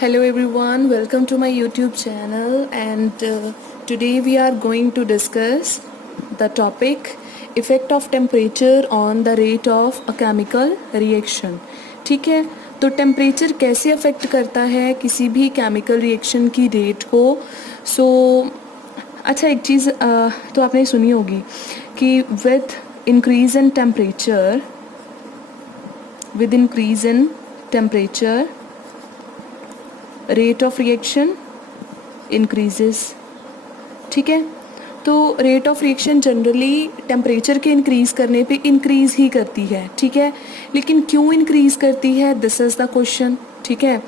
Hello everyone, welcome to my YouTube channel and today we are going to discuss the topic effect of temperature on the rate of a chemical reaction. ठीक है, तो temperature कैसे affect करता है किसी भी chemical reaction की rate को. सो अच्छा, एक चीज़ तो आपने सुनी होगी कि with increase in temperature rate of reaction increases. ठीक है, तो rate of reaction generally temperature के इंक्रीज़ करने पे इंक्रीज़ ही करती है. ठीक है, लेकिन क्यों इंक्रीज़ करती है, दिस इज़ द क्वेश्चन. ठीक है,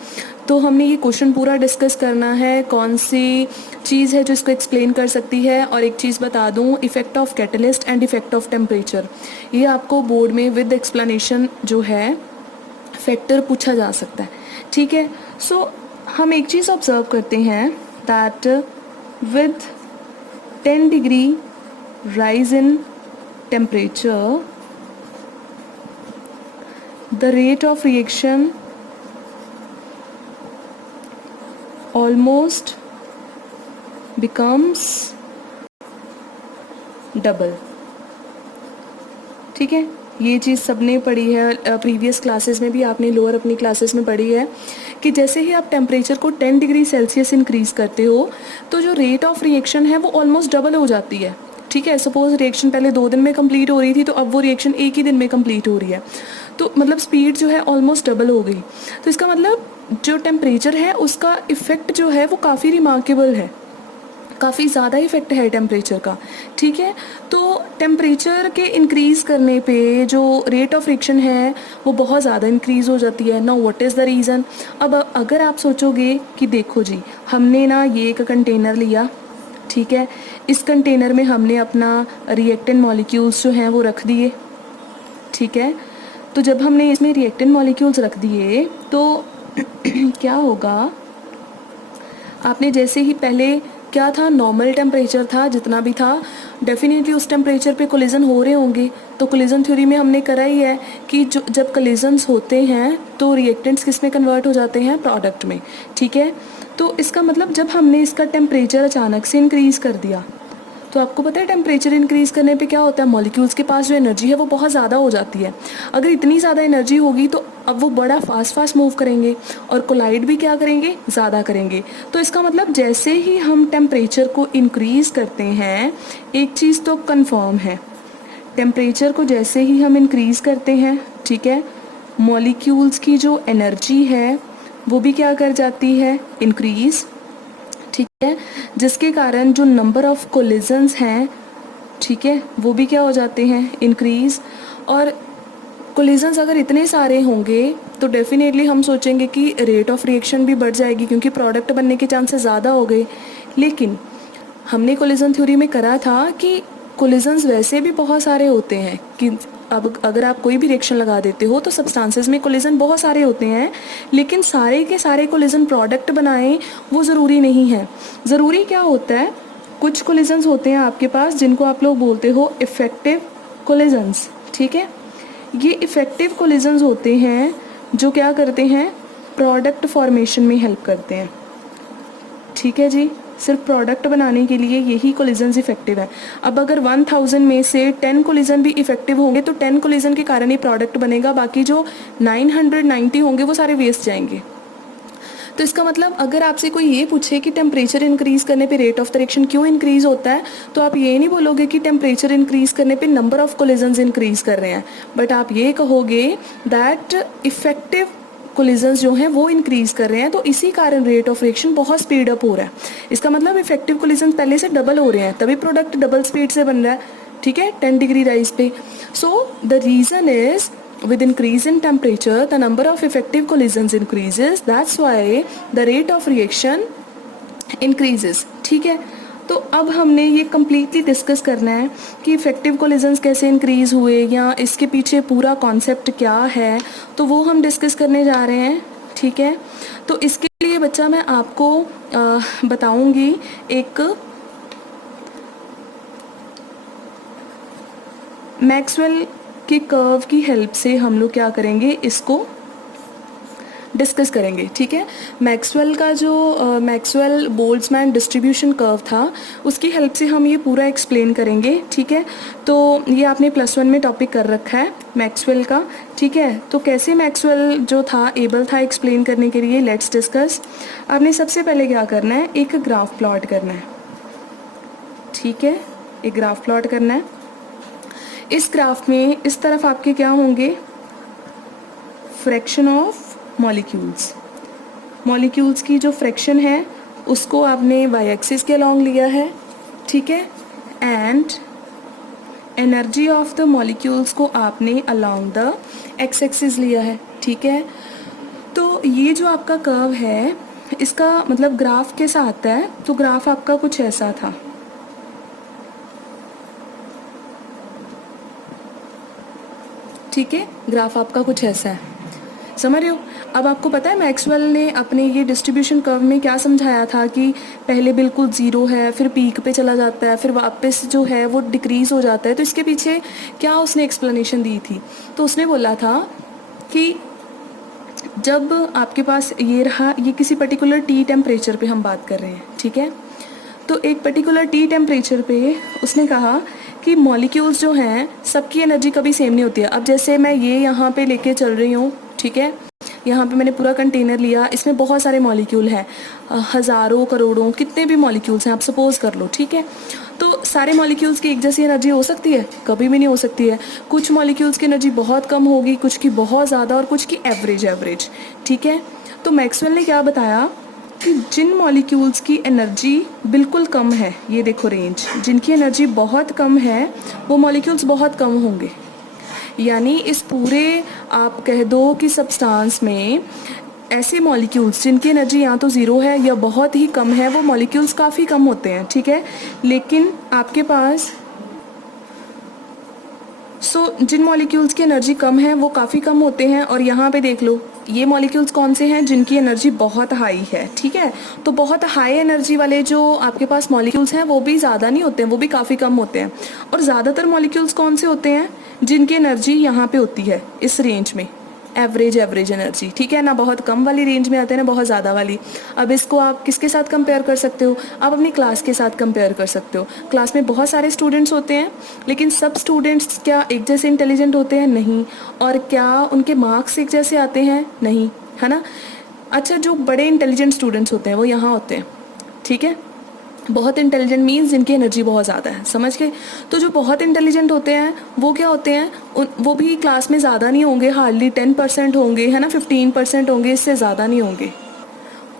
तो हमने ये क्वेश्चन पूरा डिस्कस करना है. कौन सी चीज़ है जो इसको एक्सप्लेन कर सकती है. और एक चीज़ बता दूँ, effect of catalyst and effect of temperature, ये आपको बोर्ड में विद एक्सप्लेनेशन जो है फैक्टर पूछा जा सकता है. ठीक है, सो हम एक चीज़ ऑब्जर्व करते हैं that with 10 degree rise in temperature the rate of reaction almost becomes double. ठीक है, ये चीज़ सबने पढ़ी है, प्रीवियस क्लासेस में भी आपने लोअर अपनी क्लासेस में पढ़ी है कि जैसे ही आप टेम्परेचर को 10 डिग्री सेल्सियस इंक्रीज़ करते हो तो जो रेट ऑफ रिएक्शन है वो ऑलमोस्ट डबल हो जाती है. ठीक है, सपोज रिएक्शन पहले 2 दिन में कंप्लीट हो रही थी तो अब वो रिएक्शन एक ही दिन में कंप्लीट हो रही है, तो मतलब स्पीड जो है ऑलमोस्ट डबल हो गई. तो इसका मतलब जो टेम्परेचर है उसका इफ़ेक्ट जो है वो काफ़ी रिमार्केबल है, काफ़ी ज़्यादा इफेक्ट है टेम्परेचर का. ठीक है, तो टेम्परेचर के इंक्रीज़ करने पे जो रेट ऑफ रिएक्शन है वो बहुत ज़्यादा इंक्रीज़ हो जाती है. Now what is the reason. अब अगर आप सोचोगे कि देखो जी, हमने ना ये एक कंटेनर लिया. ठीक है, इस कंटेनर में हमने अपना रिएक्टेंट मॉलिक्यूल्स जो हैं वो रख दिए. ठीक है, तो जब हमने इसमें रिएक्टेंट मॉलिक्यूल्स रख दिए तो क्या होगा, आपने जैसे ही पहले क्या था, नॉर्मल टेम्परेचर था जितना भी था, डेफिनेटली उस टेम्परेचर पे कोलिजन हो रहे होंगे. तो कोलिजन थ्योरी में हमने करा ही है कि जो जब कोलिजन्स होते हैं तो रिएक्टेंट्स किस में कन्वर्ट हो जाते हैं, प्रोडक्ट में. ठीक है, तो इसका मतलब जब हमने इसका टेम्परेचर अचानक से इंक्रीज़ कर दिया तो आपको पता है टेम्परेचर इंक्रीज़ करने पे क्या होता है, मॉलिक्यूल्स के पास जो एनर्जी है वो बहुत ज़्यादा हो जाती है. अगर इतनी ज़्यादा एनर्जी होगी तो अब वो बड़ा फास्ट मूव करेंगे और कोलाइड भी क्या करेंगे, ज़्यादा करेंगे. तो इसका मतलब जैसे ही हम टेम्परेचर को इंक्रीज़ करते हैं, एक चीज़ तो कंफर्म है, टेम्परेचर को जैसे ही हम इंक्रीज़ करते हैं, ठीक है, मॉलिक्यूल्स की जो एनर्जी है वो भी क्या कर जाती है, इंक्रीज़. ठीक है, जिसके कारण जो नंबर ऑफ कोलिजन्स हैं, ठीक है, वो भी क्या हो जाते हैं, इंक्रीज़. और कोलिजन्स अगर इतने सारे होंगे तो डेफिनेटली हम सोचेंगे कि रेट ऑफ रिएक्शन भी बढ़ जाएगी क्योंकि प्रोडक्ट बनने के चांसेस ज़्यादा हो गए. लेकिन हमने कोलिजन थ्योरी में करा था कि कोलिजन्स वैसे भी बहुत सारे होते हैं कि अब अगर आप कोई भी रिएक्शन लगा देते हो तो सब्सटेंसेस में कोलिजन बहुत सारे होते हैं, लेकिन सारे के सारे कोलिजन प्रोडक्ट बनाएं वो ज़रूरी नहीं है. ज़रूरी क्या होता है, कुछ कोलिजन्स होते हैं आपके पास जिनको आप लोग बोलते हो इफ़ेक्टिव कोलिजन्स. ठीक है, ये इफ़ेक्टिव कोलिजन्स होते हैं जो क्या करते हैं, प्रोडक्ट फॉर्मेशन में हेल्प करते हैं. ठीक है जी, सिर्फ प्रोडक्ट बनाने के लिए यही कोलिजन्स इफेक्टिव है. अब अगर 1000 में से 10 कोलिजन भी इफेक्टिव होंगे तो 10 कोलिजन के कारण ही प्रोडक्ट बनेगा, बाकी जो 990 होंगे वो सारे वेस्ट जाएंगे. तो इसका मतलब अगर आपसे कोई ये पूछे कि टेम्परेचर इंक्रीज़ करने पे रेट ऑफ द रिएक्शन क्यों इंक्रीज़ होता है, तो आप ये नहीं बोलोगे कि टेम्परेचर इंक्रीज़ करने पे नंबर ऑफ कोलिजन्स इंक्रीज़ कर रहे हैं, बट आप ये कहोगे दैट इफेक्टिव कोलिजन्स जो हैं वो इंक्रीज़ कर रहे हैं, तो इसी कारण रेट ऑफ रिएक्शन बहुत स्पीड अप हो रहा है. इसका मतलब इफेक्टिव कोलिजन्स पहले से डबल हो रहे हैं, तभी प्रोडक्ट डबल स्पीड से बन रहा है. ठीक है, 10 डिग्री राइज पे. So the reason is with increase in temperature the number of effective collisions increases, that's why the rate of reaction increases. ठीक है, तो अब हमने ये कम्प्लीटली डिस्कस करना है कि इफ़ेक्टिव कोलिजन्स कैसे इंक्रीज़ हुए या इसके पीछे पूरा कॉन्सेप्ट क्या है, तो वो हम डिस्कस करने जा रहे हैं. ठीक है, तो इसके लिए बच्चा मैं आपको बताऊंगी एक मैक्सवेल के कर्व की हेल्प से हम लोग क्या करेंगे, इसको डिस्कस करेंगे, ठीक है। मैक्सवेल का जो मैक्सवेल बोल्ट्जमैन डिस्ट्रीब्यूशन कर्व था उसकी हेल्प से हम ये पूरा एक्सप्लेन करेंगे, ठीक है। तो ये आपने +1 में टॉपिक कर रखा है मैक्सवेल का, ठीक है। तो कैसे मैक्सवेल जो था एबल था एक्सप्लेन करने के लिए, लेट्स डिस्कस। आपने सबसे पहले क्या करना है, एक ग्राफ प्लॉट करना है, ठीक है। एक ग्राफ प्लॉट करना है। इस ग्राफ में इस तरफ आपके क्या होंगे, फ्रैक्शन ऑफ मॉलिक्यूल्स। मॉलिक्यूल्स की जो फ्रैक्शन है उसको आपने वाई एक्सिस के अलॉन्ग लिया है, ठीक है। And energy of the molecules को आपने अलॉन्ग द एक्स एक्सिस लिया है, ठीक है। तो ये जो आपका कर्व है इसका मतलब ग्राफ कैसा आता है, तो ग्राफ आपका कुछ ऐसा था, ठीक है। ग्राफ आपका कुछ ऐसा है, समझ रहे हो। अब आपको पता है मैक्सवेल ने अपने ये डिस्ट्रीब्यूशन कर्व में क्या समझाया था कि पहले बिल्कुल ज़ीरो है, फिर पीक पे चला जाता है, फिर वापस जो है वो डिक्रीज़ हो जाता है। तो इसके पीछे क्या उसने एक्सप्लेनेशन दी थी, तो उसने बोला था कि जब आपके पास ये रहा, ये किसी पर्टिकुलर टी टेम्परेचर पे हम बात कर रहे हैं, ठीक है। तो एक पर्टिकुलर टी टेम्परेचर पे उसने कहा कि मॉलिक्यूल्स जो हैं सबकी एनर्जी कभी सेम नहीं होती है। अब जैसे मैं ये यहाँ पे लेके चल रही हूँ, ठीक है। यहाँ पे मैंने पूरा कंटेनर लिया, इसमें बहुत सारे मॉलिक्यूल हैं, हज़ारों करोड़ों कितने भी मॉलिक्यूल्स हैं आप सपोज कर लो, ठीक है। तो सारे मॉलिक्यूल्स की एक जैसी एनर्जी हो सकती है, कभी भी नहीं हो सकती है। कुछ मॉलिक्यूल्स की एनर्जी बहुत कम होगी, कुछ की बहुत ज़्यादा, और कुछ की एवरेज, ठीक है। तो मैक्सवेल ने क्या बताया कि जिन मॉलिक्यूल्स की एनर्जी बिल्कुल कम है, ये देखो रेंज, जिनकी एनर्जी बहुत कम है वो मॉलिक्यूल्स बहुत कम होंगे। यानी इस पूरे आप कह दो कि सब्सटेंस में ऐसे मॉलिक्यूल्स जिनकी एनर्जी या तो ज़ीरो है या बहुत ही कम है, वो मॉलिक्यूल्स काफ़ी कम होते हैं, ठीक है। लेकिन आपके पास जिन मॉलिक्यूल्स की एनर्जी कम है वो काफ़ी कम होते हैं। और यहाँ पे देख लो ये मॉलिक्यूल्स कौन से हैं, जिनकी एनर्जी बहुत हाई है, ठीक है। तो बहुत हाई एनर्जी वाले जो आपके पास मॉलिक्यूल्स हैं वो भी ज़्यादा नहीं होते हैं, वो भी काफ़ी कम होते हैं। और ज़्यादातर मॉलिक्यूल्स कौन से होते हैं, जिनकी एनर्जी यहाँ पे होती है इस रेंज में, एवरेज एनर्जी, ठीक है ना। बहुत कम वाली रेंज में आते हैं ना, बहुत ज़्यादा वाली। अब इसको आप किसके साथ कंपेयर कर सकते हो, आप अपनी क्लास के साथ कंपेयर कर सकते हो। क्लास में बहुत सारे स्टूडेंट्स होते हैं, लेकिन सब स्टूडेंट्स क्या एक जैसे इंटेलिजेंट होते हैं, नहीं। और क्या उनके मार्क्स एक जैसे आते हैं, नहीं, है ना। अच्छा, जो बड़े इंटेलिजेंट स्टूडेंट्स होते हैं वो यहाँ होते हैं, ठीक है। बहुत इंटेलिजेंट मीन्स जिनकी एनर्जी बहुत ज़्यादा है, समझ गए। तो जो बहुत इंटेलिजेंट होते हैं वो क्या होते हैं, वो भी क्लास में ज़्यादा नहीं होंगे, हार्डली 10% होंगे, है ना, 15% होंगे, इससे ज़्यादा नहीं होंगे।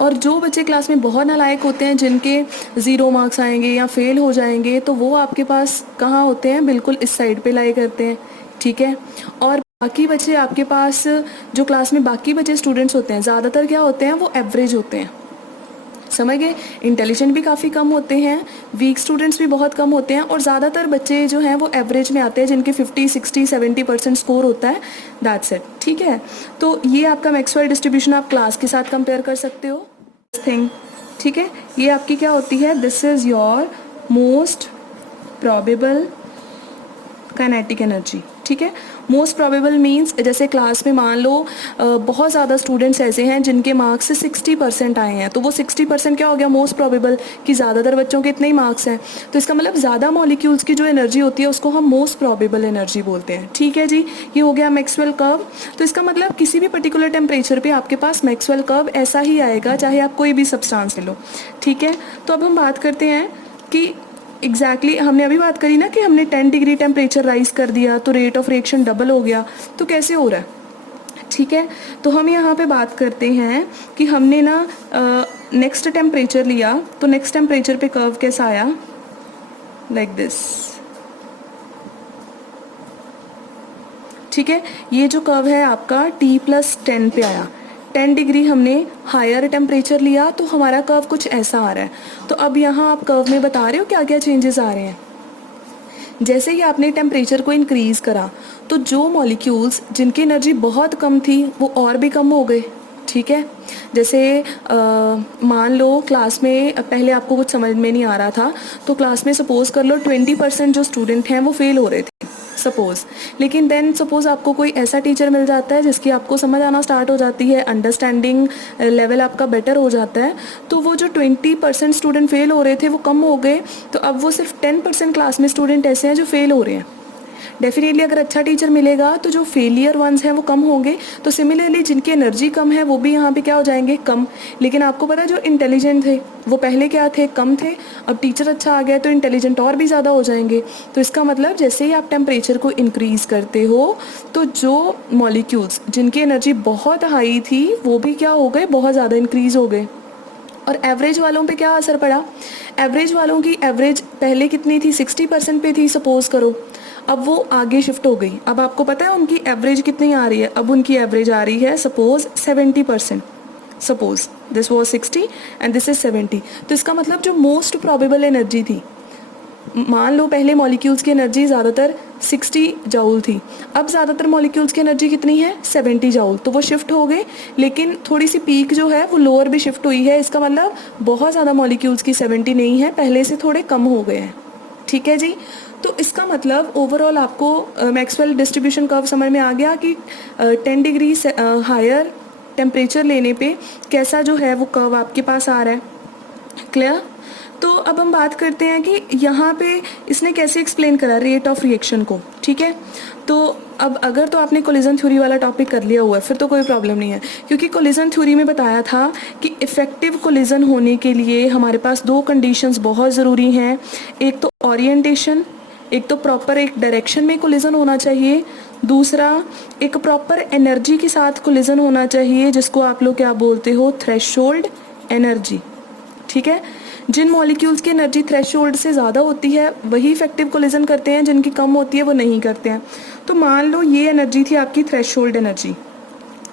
और जो बच्चे क्लास में बहुत नालायक होते हैं, जिनके 0 मार्क्स आएंगे या फेल हो जाएंगे, तो वो आपके पास कहाँ होते हैं, बिल्कुल इस साइड पे लाई करते हैं, ठीक है। और बाकी बच्चे आपके पास जो क्लास में बाकी बच्चे स्टूडेंट्स होते हैं ज़्यादातर क्या होते हैं, वो एवरेज होते हैं, समझ गए। इंटेलिजेंट भी काफ़ी कम होते हैं, वीक स्टूडेंट्स भी बहुत कम होते हैं, और ज़्यादातर बच्चे जो हैं वो एवरेज में आते हैं, जिनके 50, 60, 70% स्कोर होता है, दैट्स इट, ठीक है। तो ये आपका मैक्सवेल डिस्ट्रीब्यूशन आप क्लास के साथ कंपेयर कर सकते हो थिंग, ठीक है। ये आपकी क्या होती है, this is your most probable kinetic energy, ठीक है। मोस्ट प्रोबेबल मीन्स जैसे क्लास में मान लो बहुत ज़्यादा स्टूडेंट्स ऐसे हैं जिनके मार्क्स से 60% आए हैं, तो वो 60% क्या हो गया, मोस्ट प्रोबेबल, कि ज़्यादातर बच्चों के इतने ही मार्क्स हैं। तो इसका मतलब ज़्यादा मॉलिक्यूल्स की जो एनर्जी होती है उसको हम मोस्ट प्रोबेबल एनर्जी बोलते हैं, ठीक है जी। ये हो गया मैक्सवेल कर्व। तो इसका मतलब किसी भी पर्टिकुलर टेम्परेचर पर आपके पास मैक्सवेल कर्व ऐसा ही आएगा, चाहे आप कोई भी सब्सटेंस ले लो, ठीक है। तो अब हम बात करते हैं कि एग्जैक्टली हमने अभी बात करी ना कि हमने 10 डिग्री टेम्परेचर राइज कर दिया तो रेट ऑफ रिएक्शन डबल हो गया, तो कैसे हो रहा है, ठीक है। तो हम यहाँ पे बात करते हैं कि हमने ना नेक्स्ट टेम्परेचर लिया, तो नेक्स्ट टेम्परेचर पे कर्व कैसा आया, लाइक दिस, ठीक है। ये जो कर्व है आपका T+10 पे आया, 10 डिग्री हमने हायर टेम्परेचर लिया तो हमारा कर्व कुछ ऐसा आ रहा है। तो अब यहाँ आप कर्व में बता रहे हो क्या क्या चेंजेस आ रहे हैं। जैसे ही आपने टेम्परेचर को इंक्रीज़ करा तो जो मॉलिक्यूल्स जिनकी एनर्जी बहुत कम थी वो और भी कम हो गए, ठीक है। जैसे मान लो क्लास में पहले आपको कुछ समझ में नहीं आ रहा था, तो क्लास में सपोज कर लो 20% जो स्टूडेंट हैं वो फेल हो रहे थे, सपोज़। लेकिन देन सपोज़ आपको कोई ऐसा टीचर मिल जाता है जिसकी आपको समझ आना स्टार्ट हो जाती है, अंडरस्टैंडिंग लेवल आपका बेटर हो जाता है, तो वो जो 20% स्टूडेंट फेल हो रहे थे वो कम हो गए, तो अब वो सिर्फ 10% क्लास में स्टूडेंट ऐसे हैं जो फेल हो रहे हैं। डेफिनेटली अगर अच्छा टीचर मिलेगा तो जो फेलियर वंस हैं वो कम होंगे। तो सिमिलरली जिनकी एनर्जी कम है वो भी यहाँ पे क्या हो जाएंगे, कम। लेकिन आपको पता है जो इंटेलिजेंट थे वो पहले क्या थे, कम थे। अब टीचर अच्छा आ गया तो इंटेलिजेंट और भी ज़्यादा हो जाएंगे। तो इसका मतलब जैसे ही आप टेम्परेचर को इंक्रीज़ करते हो तो जो मॉलिक्यूल्स जिनकी एनर्जी बहुत हाई थी वो भी क्या हो गए, बहुत ज़्यादा इंक्रीज़ हो गए। और एवरेज वालों पे क्या असर पड़ा, एवरेज वालों की एवरेज पहले कितनी थी, 60% पे थी सपोज़ करो, अब वो आगे शिफ्ट हो गई। अब आपको पता है उनकी एवरेज कितनी आ रही है, अब उनकी एवरेज आ रही है suppose 70%। Suppose this was 60 and this is 70। तो इसका मतलब जो मोस्ट प्रॉबेबल एनर्जी थी, मान लो पहले मॉलिक्यूल्स की एनर्जी ज़्यादातर 60 जाउल थी, अब ज़्यादातर मॉलिक्यूल्स की एनर्जी कितनी है, 70 जाउल, तो वो शिफ्ट हो गए। लेकिन थोड़ी सी पीक जो है वो लोअर भी शिफ्ट हुई है। इसका मतलब बहुत ज़्यादा मॉलिक्यूल्स की 70 नहीं है, पहले से थोड़े कम हो गए हैं। ठीक है जी। तो इसका मतलब ओवरऑल आपको मैक्सवेल डिस्ट्रीब्यूशन कर्व समझ में आ गया कि 10 डिग्री से हायर टेम्परेचर लेने पे कैसा जो है वो कर्व आपके पास आ रहा है। क्लियर। तो अब हम बात करते हैं कि यहाँ पे इसने कैसे एक्सप्लेन करा रेट ऑफ रिएक्शन को। ठीक है, तो अब अगर तो आपने कोलिजन थ्योरी वाला टॉपिक कर लिया हुआ है फिर तो कोई प्रॉब्लम नहीं है, क्योंकि कोलिजन थ्योरी में बताया था कि इफ़ेक्टिव कोलिजन होने के लिए हमारे पास दो कंडीशंस बहुत ज़रूरी हैं। एक तो ओरिएंटेशन, एक तो प्रॉपर एक डायरेक्शन में कोलिजन होना चाहिए, दूसरा एक प्रॉपर एनर्जी के साथ कोलिजन होना चाहिए जिसको आप लोग क्या बोलते हो, थ्रेशोल्ड एनर्जी। ठीक है, जिन मॉलिक्यूल्स की एनर्जी थ्रेशोल्ड से ज़्यादा होती है वही इफेक्टिव कोलिजन करते हैं, जिनकी कम होती है वो नहीं करते हैं। तो मान लो ये एनर्जी थी आपकी threshold energy,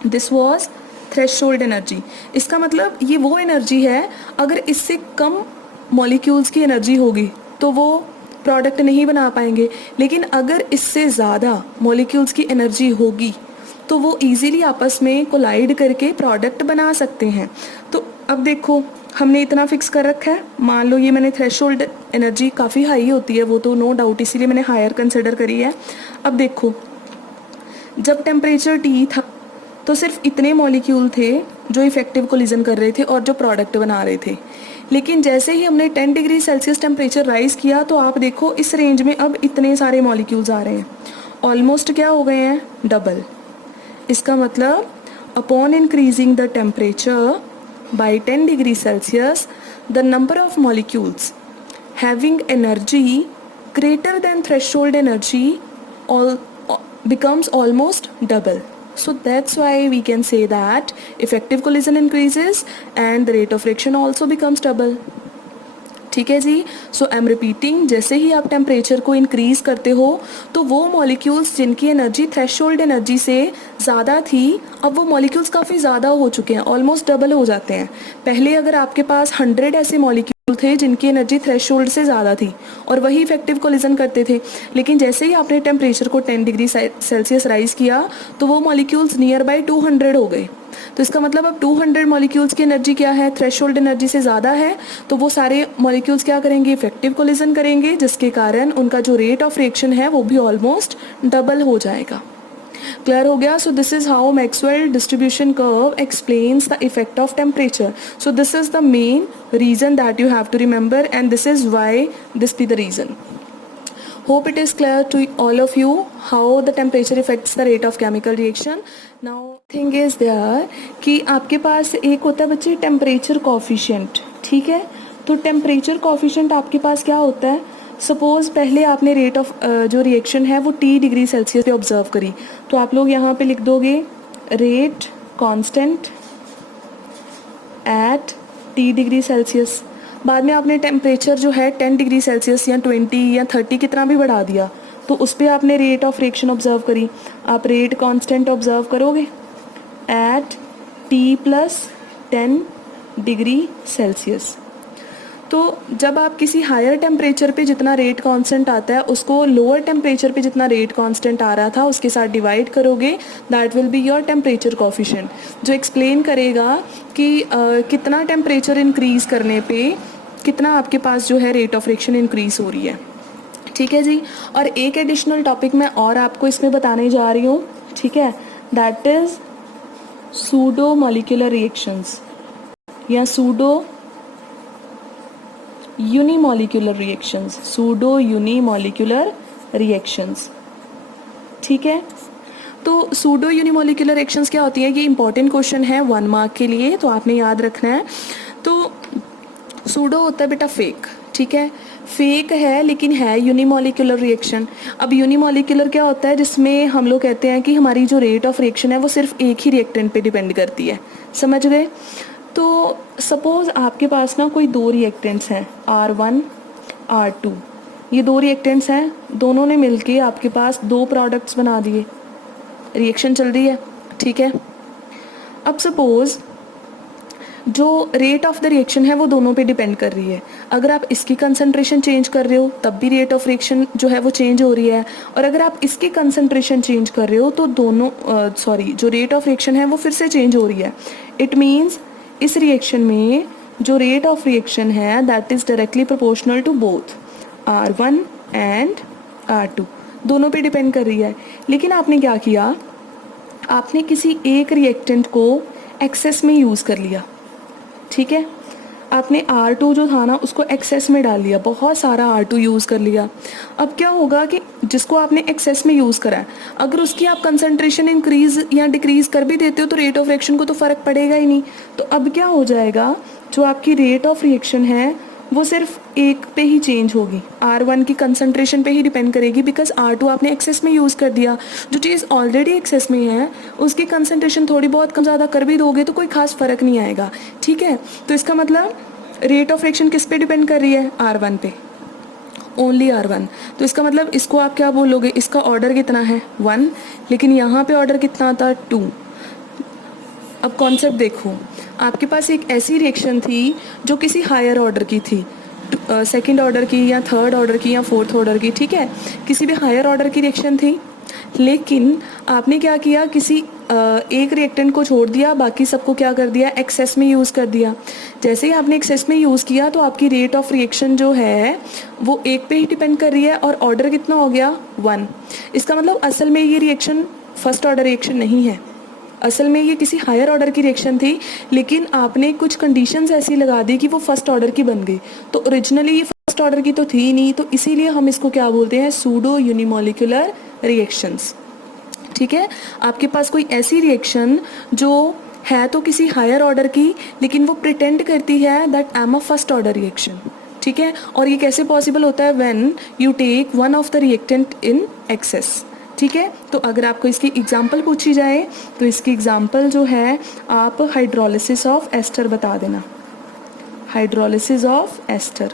this was threshold energy. इसका मतलब ये वो एनर्जी है, अगर इससे कम मॉलिक्यूल्स की एनर्जी होगी तो वो प्रोडक्ट नहीं बना पाएंगे, लेकिन अगर इससे ज़्यादा मॉलिक्यूल्स की एनर्जी होगी तो वो इजीली आपस में कोलाइड करके प्रोडक्ट बना सकते हैं। तो अब देखो हमने इतना फिक्स कर रखा है, मान लो ये मैंने थ्रेशोल्ड एनर्जी काफ़ी हाई होती है, वो तो नो डाउट, इसीलिए मैंने हायर कंसिडर करी है। अब देखो जब टेम्परेचर T था तो सिर्फ इतने मॉलिक्यूल थे जो इफेक्टिव कोलिजन कर रहे थे और जो प्रोडक्ट बना रहे थे। लेकिन जैसे ही हमने 10 डिग्री सेल्सियस टेम्परेचर राइज़ किया तो आप देखो इस रेंज में अब इतने सारे मॉलिक्यूल्स आ रहे हैं, ऑलमोस्ट क्या हो गए हैं, डबल। इसका मतलब upon increasing the temperature by 10 degrees Celsius, the number of molecules having energy greater than threshold energy becomes almost double. So that's why we can say that effective collision increases and the rate of reaction also becomes double. ठीक है जी। सो I am repeating, जैसे ही आप temperature को increase करते हो तो वो molecules जिनकी एनर्जी थ्रेशोल्ड एनर्जी से ज़्यादा थी, अब वो मॉलिक्यूल्स काफ़ी ज़्यादा हो चुके हैं, ऑलमोस्ट डबल हो जाते हैं। पहले अगर आपके पास 100 ऐसे मॉलिक्यूल थे जिनकी एनर्जी थ्रेशोल्ड से ज़्यादा थी और वही इफेक्टिव कोलिजन करते थे, लेकिन जैसे ही आपने टेम्परेचर को 10 डिग्री सेल्सियस राइज़ किया तो वो मॉलिक्यूल्स नियर बाई 200 हो गए। तो इसका मतलब अब 200 मॉलिक्यूल्स की एनर्जी क्या है, थ्रेशोल्ड एनर्जी से ज़्यादा है, तो वो सारे मॉलिक्यूल्स क्या करेंगे, इफेक्टिव कोलिजन करेंगे, जिसके कारण उनका जो रेट ऑफ रिएक्शन है वो भी ऑलमोस्ट डबल हो जाएगा। क्लियर हो गया। So this is how Maxwell distribution curve explains the effect of temperature. So this is the main reason that you have to remember and this is why this be the reason. Hope it is clear to all of you how the temperature affects the rate of chemical reaction. Now thing is there कि आपके पास एक होता है बच्चे temperature coefficient. ठीक है, तो temperature coefficient आपके पास क्या होता है, सपोज़ पहले आपने रेट ऑफ जो रिएक्शन है वो T डिग्री सेल्सियस पे ऑब्जर्व करी, तो आप लोग यहाँ पे लिख दोगे rate constant eight T degree Celsius. बाद में आपने टेम्परेचर जो है 10 डिग्री सेल्सियस या 20 या 30 कितना भी बढ़ा दिया, तो उस पर आपने रेट ऑफ रिएक्शन ऑब्जर्व करी, आप रेट कांस्टेंट ऑब्जर्व करोगे एट T + 10 डिग्री सेल्सियस। तो जब आप किसी हायर टेम्परेचर पे जितना रेट कांस्टेंट आता है उसको लोअर टेम्परेचर पे जितना रेट कांस्टेंट आ रहा था उसके साथ डिवाइड करोगे, that will be your temperature coefficient, जो एक्सप्लेन करेगा कि कितना टेम्परेचर इंक्रीज़ करने पे कितना आपके पास जो है रेट ऑफ रिएक्शन इंक्रीज़ हो रही है। ठीक है जी। और एक एडिशनल टॉपिक मैं और आपको इसमें बताने जा रही हूँ, ठीक है, that is pseudo molecular reactions या pseudo unimolecular reactions, pseudo unimolecular reactions, ठीक है। तो सूडो यूनिमॉलिक्यूलर रिएक्शंस क्या होती है, ये इंपॉर्टेंट क्वेश्चन है 1 मार्क के लिए, तो आपने याद रखना है। तो सूडो होता है बेटा फेक, ठीक है, फेक है लेकिन है यूनिमॉलिक्यूलर रिएक्शन। अब यूनिमॉलिक्यूलर क्या होता है, जिसमें हम लोग कहते हैं कि हमारी जो रेट ऑफ रिएक्शन है वो सिर्फ एक ही रिएक्टेंट पे डिपेंड करती है, समझ गए। तो सपोज़ आपके पास ना कोई 2 रिएक्टेंट्स हैं R1 R2, ये 2 रिएक्टेंट्स हैं, दोनों ने मिलके आपके पास 2 प्रोडक्ट्स बना दिए, रिएक्शन चल रही है, ठीक है। अब सपोज़ जो रेट ऑफ द रिएक्शन है वो दोनों पे डिपेंड कर रही है। अगर आप इसकी कंसंट्रेशन चेंज कर रहे हो तब भी रेट ऑफ रिएक्शन जो है वो चेंज हो रही है, और अगर आप इसकी कंसंट्रेशन चेंज कर रहे हो तो दोनों जो रेट ऑफ रिएक्शन है वो फिर से चेंज हो रही है। इट मीन्स इस रिएक्शन में जो रेट ऑफ रिएक्शन है that is directly proportional to both R1 and R2, दोनों पे डिपेंड कर रही है। लेकिन आपने क्या किया, आपने किसी एक रिएक्टेंट को एक्सेस में यूज़ कर लिया, ठीक है, आपने R2 जो था ना उसको एक्सेस में डाल लिया, बहुत सारा R2 यूज़ कर लिया। अब क्या होगा कि जिसको आपने एक्सेस में यूज़ करा है, अगर उसकी आप कंसंट्रेशन इंक्रीज़ या डिक्रीज़ कर भी देते हो तो रेट ऑफ रिएक्शन को तो फ़र्क पड़ेगा ही नहीं। तो अब क्या हो जाएगा, जो आपकी रेट ऑफ रिएक्शन है वो सिर्फ एक पे ही चेंज होगी, R1 की कंसंट्रेशन पे ही डिपेंड करेगी, बिकॉज R2 आपने एक्सेस में यूज़ कर दिया। जो चीज़ ऑलरेडी एक्सेस में है उसकी कंसंट्रेशन थोड़ी बहुत कम ज़्यादा कर भी दोगे तो कोई खास फ़र्क नहीं आएगा, ठीक है। तो इसका मतलब रेट ऑफ रिएक्शन किस पे डिपेंड कर रही है, R1 पे, ओनली R1। तो इसका मतलब इसको आप क्या बोलोगे, इसका ऑर्डर कितना है 1, लेकिन यहाँ पे ऑर्डर कितना था 2। अब कॉन्सेप्ट देखो, आपके पास एक ऐसी रिएक्शन थी जो किसी हायर ऑर्डर की थी, सेकंड ऑर्डर की या थर्ड ऑर्डर की या फोर्थ ऑर्डर की, ठीक है, किसी भी हायर ऑर्डर की रिएक्शन थी। लेकिन आपने क्या किया, किसी एक रिएक्टेंट को छोड़ दिया, बाकी सबको क्या कर दिया, एक्सेस में यूज़ कर दिया। जैसे ही आपने एक्सेस में यूज़ किया तो आपकी रेट ऑफ रिएक्शन जो है वो एक पे ही डिपेंड कर रही है, और ऑर्डर कितना हो गया 1। इसका मतलब असल में ये रिएक्शन फर्स्ट ऑर्डर रिएक्शन नहीं है, असल में ये किसी हायर ऑर्डर की रिएक्शन थी, लेकिन आपने कुछ कंडीशंस ऐसी लगा दी कि वो फर्स्ट ऑर्डर की बन गई। तो ओरिजिनली ये फर्स्ट ऑर्डर की तो थी ही नहीं, तो इसीलिए हम इसको क्या बोलते हैं, सूडो यूनिमॉलिक्यूलर रिएक्शंस, ठीक है। आपके पास कोई ऐसी रिएक्शन जो है तो किसी हायर ऑर्डर की, लेकिन वो प्रिटेंड करती है that I am a first order reaction, ठीक है। और ये कैसे पॉसिबल होता है, when you take one of the reactant in excess, ठीक है। तो अगर आपको इसकी एग्जांपल पूछी जाए तो इसकी एग्जांपल जो है आप हाइड्रोलिसिस ऑफ एस्टर बता देना, हाइड्रोलिसिस ऑफ एस्टर,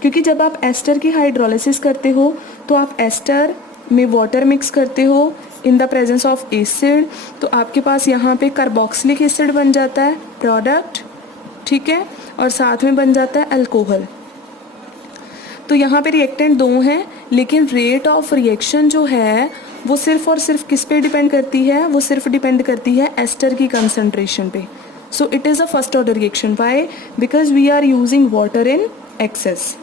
क्योंकि जब आप एस्टर की हाइड्रोलिसिस करते हो तो आप एस्टर में वाटर मिक्स करते हो in the presence of acid, तो आपके पास यहाँ पे कार्बोक्सिलिक एसिड बन जाता है प्रोडक्ट, ठीक है, और साथ में बन जाता है अल्कोहल। तो यहाँ पे रिएक्टेंट 2 हैं, लेकिन रेट ऑफ रिएक्शन जो है वो सिर्फ और सिर्फ किस पे डिपेंड करती है, वो सिर्फ डिपेंड करती है एस्टर की कंसंट्रेशन पे। So it is a first order reaction, why, because we are using water in excess,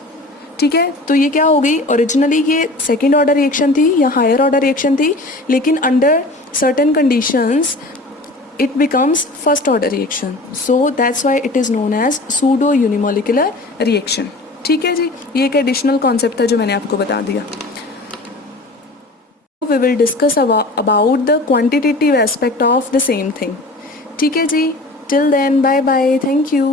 ठीक है। तो ये क्या हो गई, ओरिजिनली ये सेकेंड ऑर्डर रिएक्शन थी या हायर ऑर्डर रिएक्शन थी, लेकिन under certain conditions it becomes first order reaction, so that's why it is known as pseudo unimolecular reaction, ठीक है जी। ये एक एडिशनल कॉन्सेप्ट था जो मैंने आपको बता दिया। We will discuss about the quantitative aspect of the same thing, ठीक है जी। Till then, bye bye, thank you.